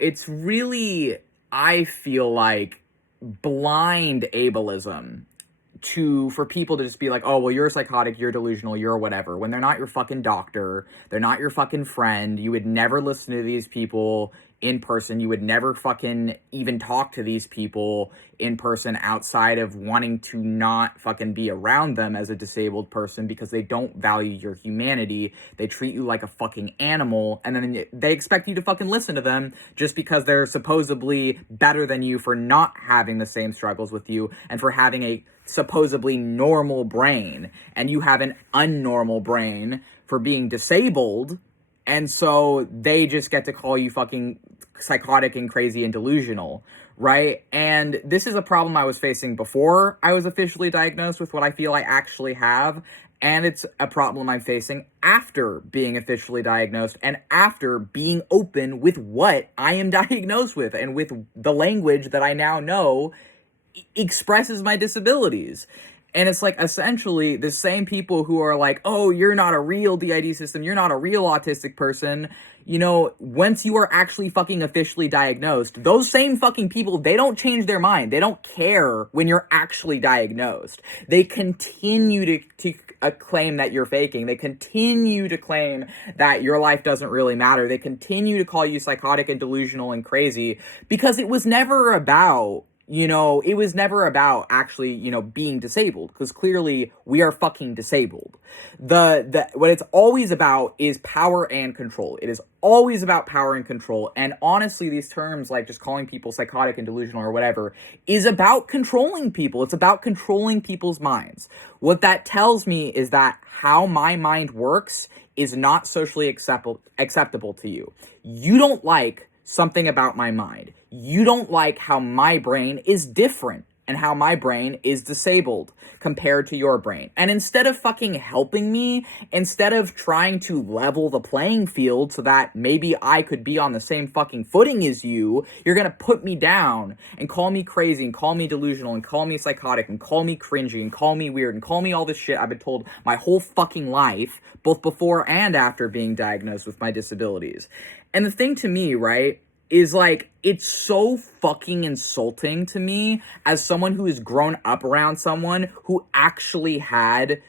It's really, I feel like, blind ableism for people to just be like, oh, well, you're psychotic, you're delusional, you're whatever, when they're not your fucking doctor, they're not your fucking friend. You would never listen to these people in person. You would never fucking even talk to these people in person outside of wanting to not fucking be around them as a disabled person, because they don't value your humanity. They treat you like a fucking animal, and then they expect you to fucking listen to them just because they're supposedly better than you for not having the same struggles with you and for having a supposedly normal brain, and you have an unnormal brain for being disabled. And so they just get to call you fucking psychotic and crazy and delusional, right? And this is a problem I was facing before I was officially diagnosed with what I feel I actually have. And it's a problem I'm facing after being officially diagnosed and after being open with what I am diagnosed with and with the language that I now know expresses my disabilities. And it's like, essentially, the same people who are like, oh, you're not a real DID system, you're not a real autistic person, once you are actually fucking officially diagnosed, those same fucking people, they don't change their mind. They don't care when you're actually diagnosed. They continue to claim that you're faking. They continue to claim that your life doesn't really matter. They continue to call you psychotic and delusional and crazy, because it was never about actually, being disabled, because clearly we are fucking disabled. What it's always about is power and control. It is always about power and control. And honestly, these terms, like just calling people psychotic and delusional or whatever, is about controlling people. It's about controlling people's minds. What that tells me is that how my mind works is not socially acceptable to you. You don't like something about my mind. You don't like how my brain is different and how my brain is disabled compared to your brain. And instead of fucking helping me, instead of trying to level the playing field so that maybe I could be on the same fucking footing as you, you're gonna put me down and call me crazy and call me delusional and call me psychotic and call me cringy and call me weird and call me all this shit I've been told my whole fucking life, both before and after being diagnosed with my disabilities. And the thing to me, right, is like, it's so fucking insulting to me as someone who has grown up around someone who actually had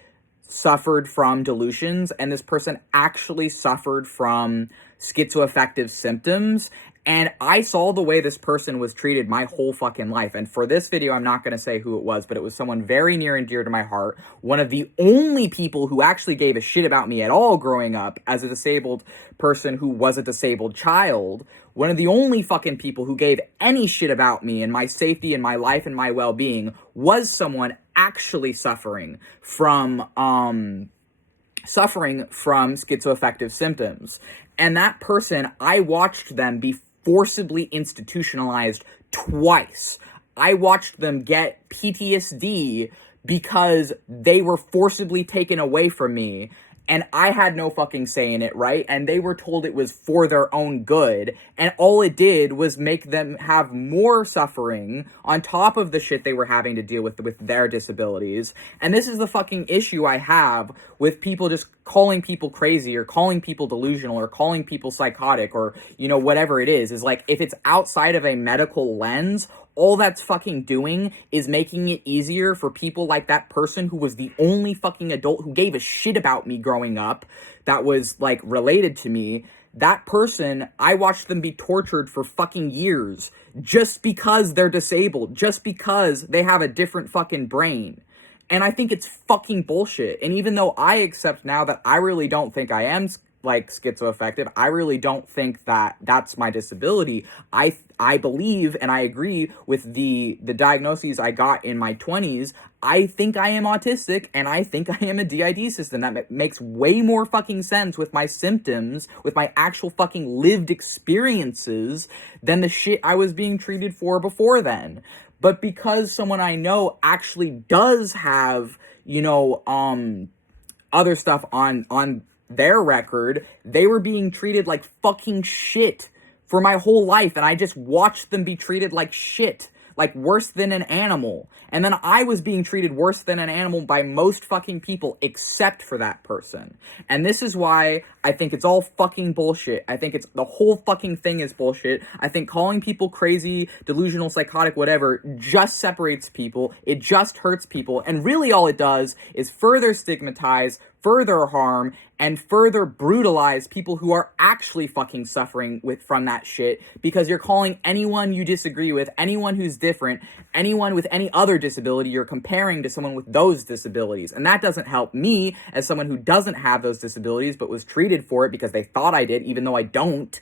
suffered from delusions, and this person actually suffered from schizoaffective symptoms. And I saw the way this person was treated my whole fucking life. And for this video, I'm not going to say who it was, but it was someone very near and dear to my heart. One of the only people who actually gave a shit about me at all growing up as a disabled person who was a disabled child. One of the only fucking people who gave any shit about me and my safety and my life and my well-being was someone actually suffering from schizoaffective symptoms. And that person, I watched them be forcibly institutionalized twice. I watched them get PTSD because they were forcibly taken away from me, and I had no fucking say in it, right? And they were told it was for their own good, and all it did was make them have more suffering on top of the shit they were having to deal with their disabilities. And this is the fucking issue I have with people just calling people crazy or calling people delusional or calling people psychotic or, whatever it is like, if it's outside of a medical lens, all that's fucking doing is making it easier for people like that person who was the only fucking adult who gave a shit about me growing up that was, like, related to me. That person, I watched them be tortured for fucking years just because they're disabled, just because they have a different fucking brain. And I think it's fucking bullshit. And even though I accept now that I really don't think I am like schizoaffective, I really don't think that that's my disability. I believe and I agree with the diagnoses I got in my 20s. I think I am autistic, and I think I am a DID system. That makes way more fucking sense with my symptoms, with my actual fucking lived experiences, than the shit I was being treated for before then. But because someone I know actually does have, other stuff on their record, they were being treated like fucking shit for my whole life, and I just watched them be treated like shit. like worse than an animal. And then I was being treated worse than an animal by most fucking people except for that person. And this is why I think it's all fucking bullshit. I think it's the whole fucking thing is bullshit. I think calling people crazy, delusional, psychotic, whatever, just separates people. It just hurts people. And really all it does is further stigmatize, further harm, and further brutalize people who are actually fucking suffering from that shit, because you're calling anyone you disagree with, anyone who's different, anyone with any other disability, you're comparing to someone with those disabilities. And that doesn't help me as someone who doesn't have those disabilities but was treated for it because they thought I did, even though I don't.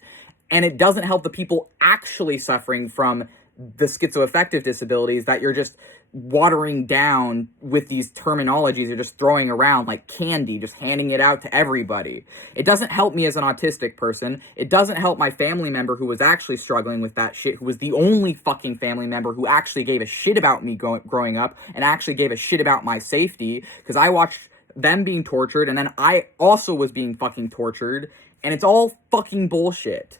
And it doesn't help the people actually suffering from the schizoaffective disabilities that you're just watering down with these terminologies you're just throwing around like candy, just handing it out to everybody. It doesn't help me as an autistic person. It doesn't help my family member who was actually struggling with that shit, who was the only fucking family member who actually gave a shit about me growing up and actually gave a shit about my safety, because I watched them being tortured and then I also was being fucking tortured, and it's all fucking bullshit.